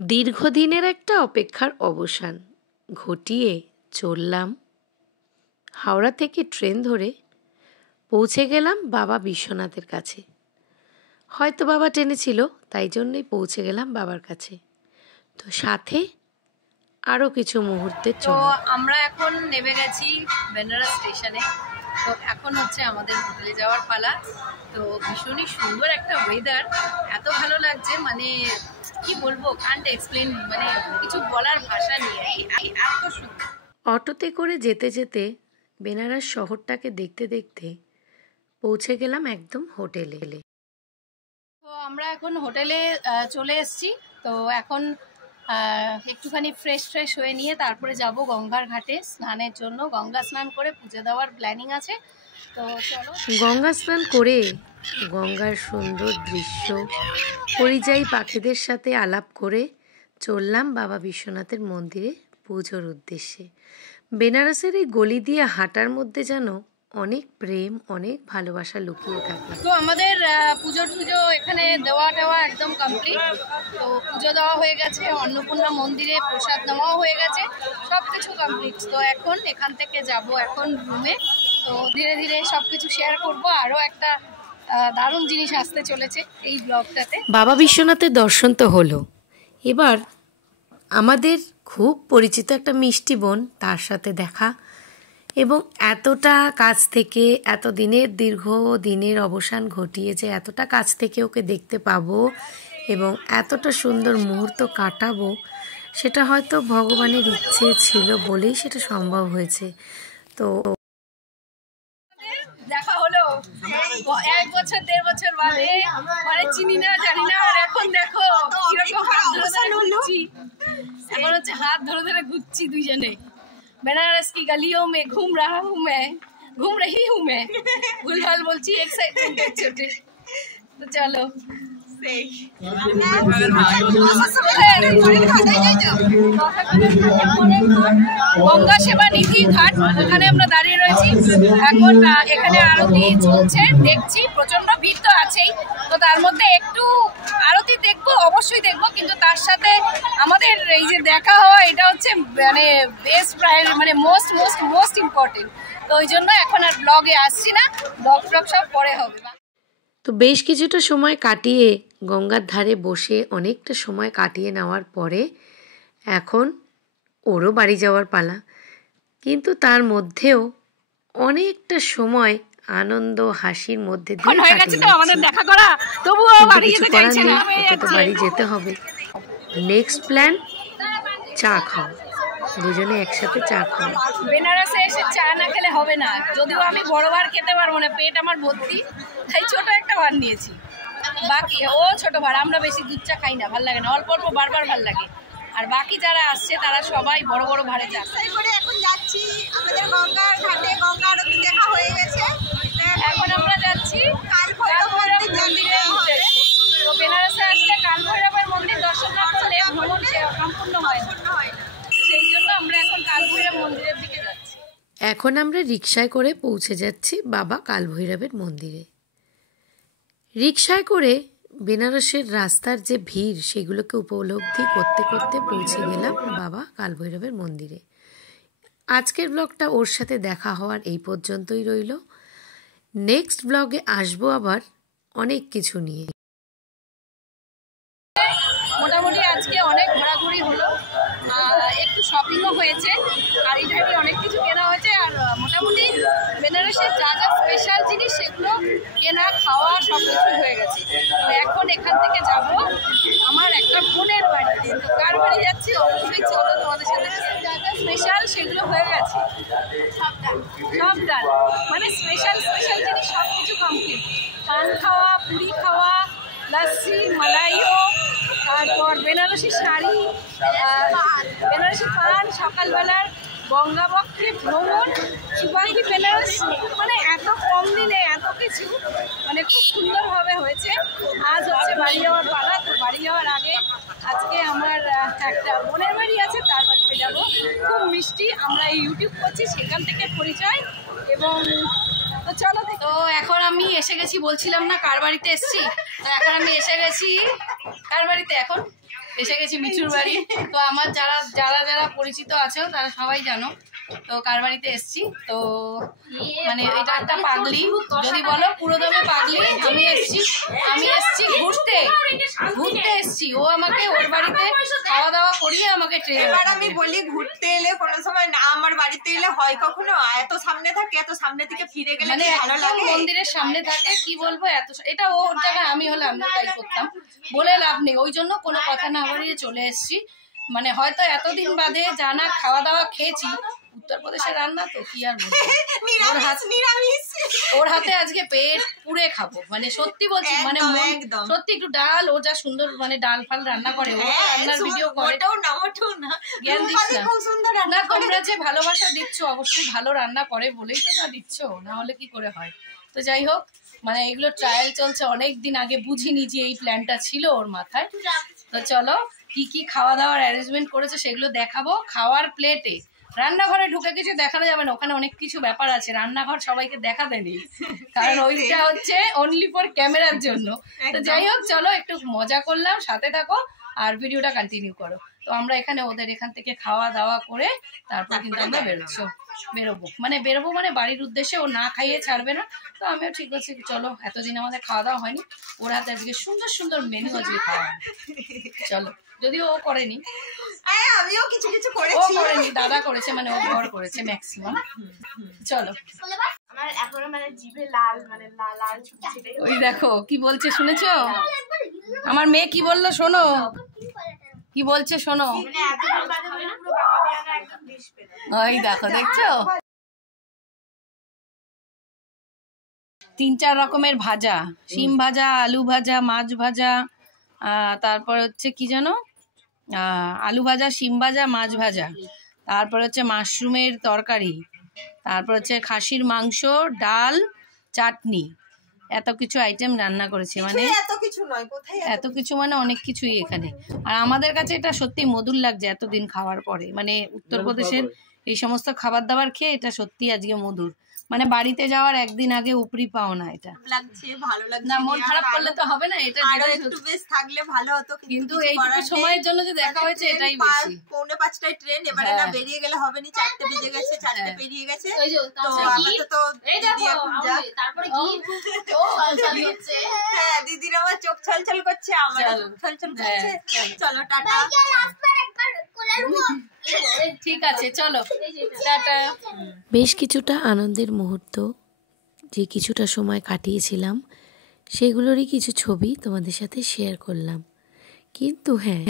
দীর্ঘদিনের একটা অপেক্ষার অবসান ঘটিয়ে চললাম হাওড়া থেকে ট্রেন ধরে পৌঁছে গেলাম বাবা বিশ্বনাথের কাছে। হয়তো বাবা ট্রেনে ছিল, তাই জন্যই পৌঁছে গেলাম বাবার কাছে। তো সাথে আরও কিছু মুহূর্তের তো আমরা এখন নেমে গেছি বেনারস স্টেশনে। তো এখন হচ্ছে আমাদের হোটেলে যাওয়ার পালা। তো ভীষণই সুন্দর একটা ওয়েদার, এত ভালো লাগছে, মানে কি বলবো, কান্ট এক্সপ্লেন, মানে কিছু বলার ভাষা নেই, এত সুন্দর। অটোতে করে যেতে যেতে বেনারস শহরটাকে দেখতে দেখতে পৌঁছে গেলাম একদম হোটেলে। তো আমরা এখন হোটেলে চলে এসেছি। তো এখন একটুখানি ফ্রেশ হয়ে নিয়ে তারপরে যাব গঙ্গার ঘাটে স্নানের জন্য। গঙ্গা স্নান করে পুজো দেওয়ার প্ল্যানিং আছে। তো চলো, গঙ্গা স্নান করে গঙ্গার সুন্দর দৃশ্য, পরিযায়ী পাখিদের সাথে আলাপ করে চললাম বাবা বিশ্বনাথের মন্দিরে পুজোর উদ্দেশ্যে। বেনারসের এই গলি দিয়ে হাঁটার মধ্যে যেন অনেক প্রেম, অনেক ভালোবাসা লুকিয়ে থাকে। তো আমাদের পুজো এখানে দেওয়া একদম কমপ্লিট। তো পুজো দেওয়া হয়ে গেছে, অন্নপূর্ণা মন্দিরে প্রসাদ নেওয়াও হয়ে গেছে, সব কিছু কমপ্লিট। তো এখন এখান থেকে যাব এখন রুমে। তো ধীরে ধীরে সব কিছু শেয়ার করবো। আরও একটা দারুণ জিনিস আসতে চলেছে এই ব্লগটাতে। বাবা বিশ্বনাথের দর্শন তো হলো, এবার আমাদের খুব পরিচিত একটা মিষ্টি বোন, তার সাথে দেখা, এবং এতটা কাছ থেকে, এত দিনের দীর্ঘ দিনের অবসান ঘটিয়ে যে এতটা কাছ থেকে ওকে দেখতে পাবো এবং এতটা সুন্দর মুহূর্ত কাটাবো, সেটা হয়তো ভগবানের ইচ্ছে ছিল বলেই সেটা সম্ভব হয়েছে। তো দেখা হলো 1 বছর 1.5 বছর বাদে, মানে চিনি না জানি না, আর এখন দেখো কিরকম হাত ধরে ঘুরছি। এখন হচ্ছে হাত ধরে ঘুরছি দুইজনে। বেনারস की गलियों में घूम रही हूँ मैं, भूलभाल बोलছি एक्साइटमेंट छोटे। तो चलो গঙ্গা সেবা নিধি ঘাট, ওখানে আমরা দাঁড়িয়ে রয়েছি এখন। এখানে আরতি চলছে, দেখছি প্রচন্ড ভিড় তো আছেই। তো তার মধ্যে একটু আরতি দেখবো, অবশ্যই দেখবো, কিন্তু তার সাথে আমাদের এই যে দেখা হওয়া, এটা হচ্ছে মানে বেস্ট প্রায়োরিটি, মানে মোস্ট ইম্পর্টেন্ট। তো ওই জন্য এখন আর ব্লগে আসছি না, ব্লগ সব পরে হবে। তো বেশ কিছুটা সময় কাটিয়ে গঙ্গার ধারে বসে অনেকটা সময় কাটিয়ে নেওয়ার পরে এখন ওরও বাড়ি যাওয়ার পালা। কিন্তু তার মধ্যেও অনেকটা সময় আনন্দ হাসির মধ্যে দিয়ে আমাদের দেখা করা, তবুও বাড়ি যেতে চাইছে না, তো বাড়ি যেতে হবে। নেক্সট প্ল্যান চা খাওয়া, দুজনে একসাথে চা খাওয়া। বেনারসে এসে চা না খেলে হবে না, যদিও আমি বড় বার খেতে পারবো না, পেট আমার ভর্তি, তাই ছোট একটা বার নিয়েছি। বাকি ও ছোট বার, আমরা বেশি দুধ চা খাই না, ভাল লাগে না, অল্প বারবার ভাল লাগে। আর বাকি যারা আসছে তারা সবাই বড় ভারে চা। এখন যাচ্ছি আমাদের গঙ্গার ঘাটে, গঙ্গা আরতি দেখা হয়ে গেছে, এখন আমরা যাচ্ছি কাল ভৈরব মন্দিরে। তো বেনারসে আসলে কাল ভৈরবের মন্দির দর্শন না করলে ভ্রমণ সম্পূর্ণ হয় না, সেই জন্য আমরা এখন কাল ভৈরব মন্দিরের দিকে যাচ্ছি। এখন আমরা রিকশায় করে পৌঁছে যাচ্ছি বাবা কাল ভৈরবের মন্দিরে। রিকশায় করে বেনারসের রাস্তার যে ভিড়, সেগুলোকে উপলব্ধি করতে করতে পৌঁছে গেলাম বাবা কাল ভৈরবের মন্দিরে। আজকের ব্লগটা ওর সাথে দেখা হওয়ার এই পর্যন্তই রইল। নেক্সট ব্লগে আসবো আবার অনেক কিছু নিয়ে। মোটামুটি আজকে অনেক ঘোরাঘুরি হলো, একটু শপিংও হয়েছে, গাড়ি অনেক কিছু কেনা হয়েছে। আর মোটামুটি বেনারসের যা স্পেশাল জিনিস সেগুলো কেনা খাওয়া সব কিছু হয়ে গেছে। তো এখন এখান থেকে যাব আমার একটা বোনের বাড়িতে। তো কার বাড়ি যাচ্ছি অবশ্যই চলো তোমাদের সাথে। যা স্পেশাল সেগুলো হয়ে গেছে, সব ডান, মানে স্পেশাল জিনিস সব কিছু কমপ্লিট। পান খাওয়া, পুরি খাওয়া, লস্যি, মালাইও, তারপর বেনারসি শাড়ি, বেনারসি পান, সকালবেলার গঙ্গাবক্ষে ভ্রমণ, সুবাহি বেনারস, মানে এত কম দিনে এত কিছু, মানে খুব সুন্দরভাবে হয়েছে। আজ হচ্ছে বাড়ি যাওয়ার পালা। তো বাড়ি যাওয়ার আগে আজকে আমার একটা বোনের বাড়ি আছে, তার বাড়িতে যাবো। খুব মিষ্টি, আমরা ইউটিউব করছি, সেখান থেকে পরিচয়। এবং তো চলো, তো এখন আমি এসে গেছি, বলছিলাম না কার বাড়িতে এসছি, তো এখন আমি এসে গেছি কার বাড়িতে, এখন এসে গেছি মিঠুর বাড়ি। তো আমার যারা যারা যারা পরিচিত আছো তারা সবাই জানো তো কার বাড়িতে এসছি। তো মানে এটা একটা পাগলি, যদি বলো পুরোদমে পাগলি। আমি এসছি ঘুরতে এসছি। ও আমাকে ওর বাড়িতে খাওয়া দাওয়া করিয়ে আমাকে ট্রেনে। এবার আমি বলি ঘুরতে এলে কোনো সময় না আমার বাড়িতে এলে হয় কখনো এত সামনে থাকে, এত সামনে থেকে ফিরে গেলে মানে ভালো লাগে। মন্দিরের সামনে থাকে, কি বলবো এত, এটা ওর জায়গায় আমি হলে আমিও তাই করতাম, বলে লাভ নেই। ওই জন্য কোনো কথা না বাড়িয়ে চলে এসছি। মানে হয়তো এতদিন বাদে জানা খাওয়া দাওয়া খেয়েছি, উত্তরপ্রদেশের রান্না তো কি আর বলবো, ওর হাতে আজকে পেট পুড়ে খাবো। মানে সত্যি বলছি, মানে সত্যি একটু ডাল, ও যা সুন্দর মানে ডাল ফাল রান্না করে, ও রান্নার ভিডিও করে, জ্ঞান দিস না। তোমরা যে ভালোবাসা দিচ্ছ, অবশ্যই ভালো রান্না করে বলেই তো না দিচ্ছ, না হলে কি করে হয়। তো যাই হোক, মানে এগুলো ট্রায়াল চলছে, অনেক দিন আগে বুঝিনি যে এই প্ল্যানটা ছিল ওর মাথায়। তো চলো কি কি খাওয়া দাওয়ার অ্যারেঞ্জমেন্ট করেছে সেগুলো দেখাবো। খাওয়ার প্লেটে রান্নাঘরে ঢুকে কিছু দেখানো যাবে না, ওখানে অনেক কিছু ব্যাপার আছে, রান্নাঘর সবাইকে দেখাতে নেই, কারণ ওইটা হচ্ছে অনলি ফর ক্যামেরার জন্য। তো যাই হোক, চলো একটু মজা করলাম, সাথে থাকো আর ভিডিওটা কন্টিনিউ করো। তো আমরা এখানে ওদের এখান থেকে খাওয়া দাওয়া করে তারপর কিন্তু আমরা বেরোবো মানে বাড়ির উদ্দেশ্যে। ও না খাইয়ে ছাড়বে না। তো আমিও ঠিক আছে, চলো, এতদিন আমাদের খাওয়া দাওয়া হয়নি, ওর হাতে আজকে সুন্দর সুন্দর মেনু আজকে খাওয়া। চলো, যদিও ও করেনি, আমিও কিছু কিছু ও করেনি, দাদা করেছে, মানে ও ঘর করেছে ম্যাক্সিমাম। চলো, আমার এখনো মানে জিভে লাল মানে লাল ছুটছে। ওই দেখো কি বলছে, শুনেছো? আমার মেয়ে কি বললো শোনো, কি বলছে শোনো। ওই দেখো, দেখছো 3-4 রকমের ভাজা, শিম ভাজা, আলু ভাজা, মাছ ভাজা, তারপর হচ্ছে কি জানো, আলু ভাজা, শিম ভাজা, মাছ ভাজা, তারপর হচ্ছে মাশরুমের তরকারি, তারপর হচ্ছে খাসির মাংস, ডাল, চাটনি, এত কিছু আইটেম রান্না করেছে। মানে এত কিছু মানে অনেক কিছুই এখানে। আর আমাদের কাছে এটা সত্যি মধুর লাগছে এতদিন খাওয়ার পরে। মানে উত্তরপ্রদেশের এই সমস্ত খাবার দাবার খেয়ে এটা সত্যি আজকে মধুর। মানে বাড়িতে যাওয়ার একদিন আগে উপরি পাও না, এটা লাগছে, ভালো লাগছে না। মন খারাপ করলে তো হবে না, এটা আরো একটু বেশ থাকলে ভালো হতো, কিন্তু এইটুকু সময়ের জন্য যে দেখা হয়েছে এটাই বেশি। 4:45টায় ট্রেন, এবারে না বেরিয়ে গেলে হবে না, 4টে বেজে গেছে, 4টে পেরিয়ে গেছে। তো দিদি এখন যাক, তারপরে কি ছলছল হচ্ছে, হ্যাঁ দিদির আমার চোখ ছলছল করছে, আমার চোখ ছলছল করছে। চলো টাটা, ঠিক আছে, চলো টাটা। বেশ কিছুটা আনন্দের মুহূর্ত, যে কিছুটা সময় কাটিয়েছিলাম, সেগুলোরই কিছু ছবি তোমাদের সাথে শেয়ার করলাম। কিন্তু হ্যাঁ,